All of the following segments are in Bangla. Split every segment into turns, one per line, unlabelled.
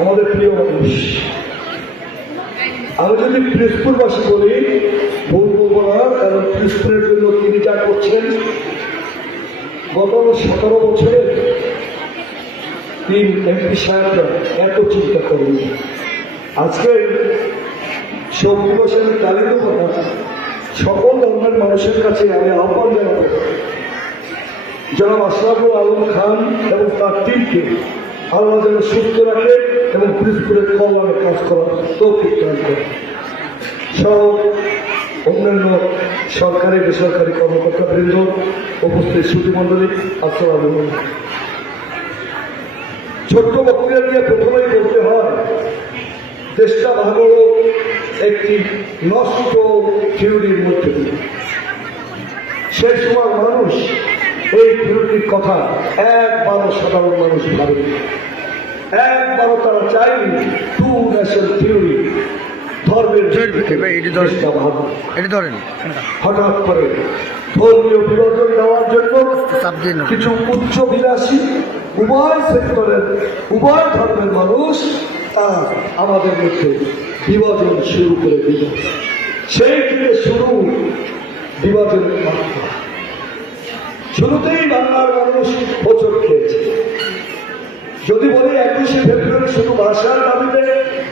আমাদের প্রিয় মানুষ, আমি যদি পিসপুরবাসী বলি, ভুল বলব না, কারণ পিসপুরের জন্য তিনি যা করছেন, গত সতেরো বছরে তিন এমপি সাহেবরা এত চিন্তা করেনি। আজকে সব দিবসের তালিকা কথা সকল ধর্মের মানুষের কাছে আমি আহ্বান জানাব। জনাব আশরাফুল আলম খান এবং তার টিমকে আল্লাহ যেন সুস্থ রাখে এবং পিসপুরের কল্যাণে কাজ করার তৌফিক দান করে। সহ অন্যান্য সরকারি, বেসরকারি কর্মকর্তা বৃন্দ উপস্থিত শ্রুতিমণ্ডলী আসসালাম ছোট্ট বক্তৃতা দিয়ে প্রথমেই বলতে হয়, দেশটা ভালো একটি নষ্ট থিওরির মধ্যে দিয়ে। সেই সময় মানুষ এই থিওরির কথা একবারও সাধারণ মানুষ ভাবে একবারও তারা চায়নি। Two nation theory. ধর্মের
এটি ধরেন।
হঠাৎ করে ধর্মীয় দেওয়ার জন্য কিছু উচ্চ বিলাসী উভয় সেক্টরের উভয় ধর্মের মানুষ তারা আমাদের মধ্যে বিভাজন শুরু করে দিল। সেই থেকে শুরু বিভাজনের মাত্রা। শুরুতেই বাংলার মানুষ বছর খেয়েছে। যদি বলি একুশে ফেব্রুয়ারি শুধু ভাষার দাবিতে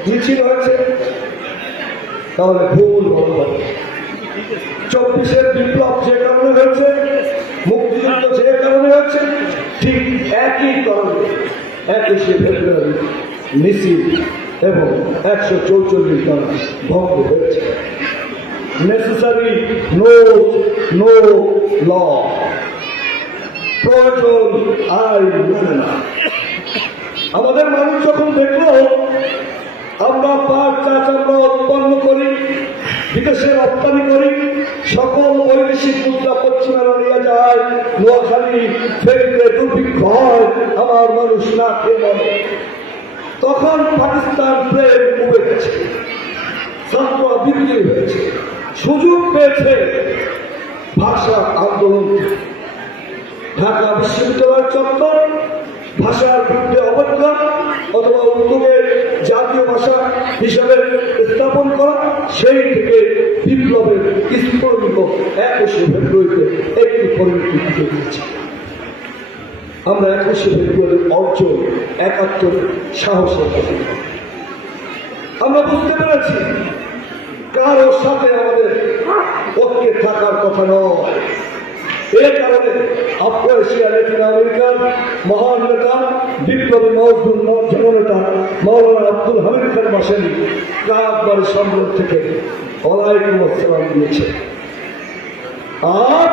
মিছিল হয়েছে, তাহলে ভুল হবে। চব্বিশের বিপ্লব যে কারণে হয়েছে, মুক্তিযুদ্ধ যে কারণে হয়েছে, ঠিক একই কারণে একুশে ফেব্রুয়ারি মিছিল এবং একশো চৌচল্লিশ ধারা ভঙ্গ হয়েছে। নেসেসারি নো নো ল প্রয়োজন আইন মানে না। আমাদের মানুষ যখন দেখল, আমরা পাট চাষ আমরা উৎপন্ন করি, বিদেশে রপ্তানি করি, সকল বৈদেশিক মুদ্রা পশ্চিমেরা নিয়ে যায়, নোয়াখালী ফেরিতে দুর্ভিক্ষ হয়, আমার মানুষ না খেয়ে তখন পাকিস্তান প্রেম উবে গেছে হয়েছে। সুযোগ পেয়েছে ভাষা আন্দোলন। ভাষার বিরুদ্ধে অবজ্ঞা অথবা উদ্যোগে জাতীয় ভাষা হিসাবে স্থাপন করা, সেই থেকে বিপ্লবের স্ফুরণিত একুশে ফেব্রুয়ারিতে একটি পরিণতি দিয়েছে আমরা একুশে ফেব্রুয়ারির অর্জন একাত্তরের সাহসের কথা আমরা বুঝতে পেরেছি, কারোর সাথে আমাদের পক্ষে থাকার কথা নয়। মহান সম্রাট থেকে দিয়েছে। আর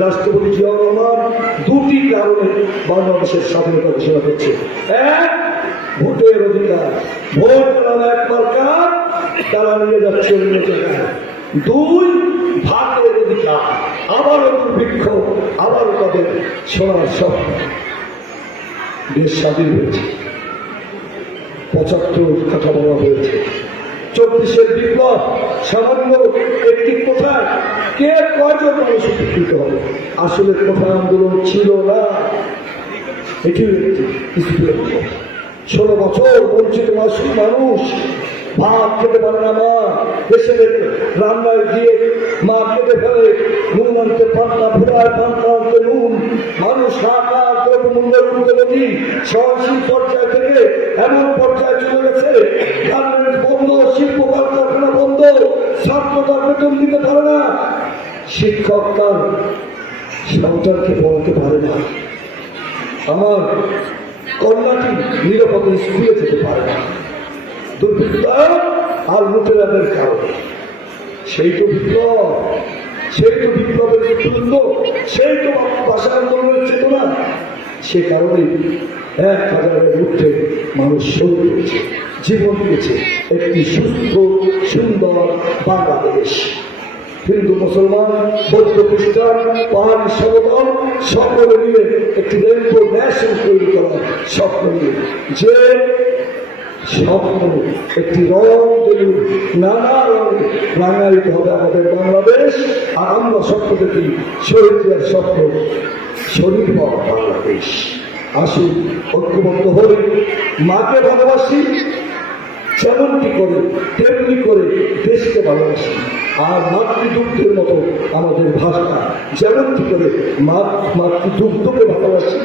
রাষ্ট্রপতি রহমান দুটি কারণে বাংলাদেশের স্বাধীনতা ঘোষণা করছে। এক, ভোটের অধিকার। ভোট তারা একবার তারা নিয়ে যাচ্ছে দুই ভাতের অধিকার। আবারও দুর্ভিক্ষ আবারও তাদের সোনার সব দেশ স্বাধীন হয়েছে। পঁচাত্তর কথা বলা হয়েছে। চব্বিশের বিপ্লব সামান্য একটি কোথায় কে কয়জন মানুষ উপকৃত হবে? আসলে কোথায় আন্দোলন ছিল না। স্কুলের ষোলো বছর বঞ্চিত মাসুম মানুষ ভাত খেতে পারে না মা। দেশে রান্নায় গিয়ে মা খেতে ফেলে। নুন আনতে পান্তা ফুরায় পান্তা, আনতে নুন। মানুষ হাহাকার দ্রব্যমূল্যের উন্নতি পর্যায় থেকে এমন পর্যায়ে চলে গেছে। গার্মেন্টস বন্ধ, শিল্প কারখানা বন্ধ। ছাত্র তার না। শিক্ষক তার সন্তানকে পড়াতে পারে না। আমার কন্যাটি নিরাপদে স্কুলে যেতে পারে না। আর সেই সেই সেই তো চেতনা, সে কারণে এক মানুষ জীবন দিয়েছে একটি সুস্থ, সুন্দর বাংলাদেশ। হিন্দু, মুসলমান, বৌদ্ধ, খ্রিস্টান, পাহাড়ি সমতল সকলে মিলে একটি রেনবো ন্যাশন তৈরি করার স্বপ্ন নিয়ে। যে স্বপ্ন একটি রং বেলুন নানা রঙে রাঙায়িত হবে আমাদের বাংলাদেশ আর আমরা স্বপ্ন দেখি শহীদের স্বপ্ন শরীর বাংলাদেশ আসুন ঐক্যবদ্ধ হয়ে মাকে ভালোবাসি যেমনটি করে তেমনি করে দেশকে ভালোবাসি আর মাতৃদুগ্ধের মতো আমাদের ভাষা যেমনটি করে মা মাতৃদুগ্ধকে ভালোবাসি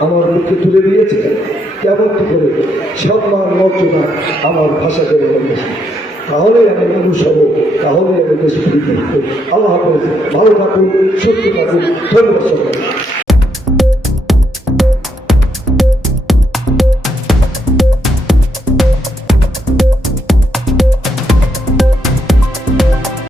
আমার মুখে তুলে দিয়েছে তেমনটি করে সম্মান মর্যাদা আমার ভাষাকে তাহলে আমি মানুষ হব, তাহলে আমি দেশ প্রেমিক হব। আল্লাহ হাফেজ, ভালো থাকুন, সুস্থ থাকুন, ধন্যবাদ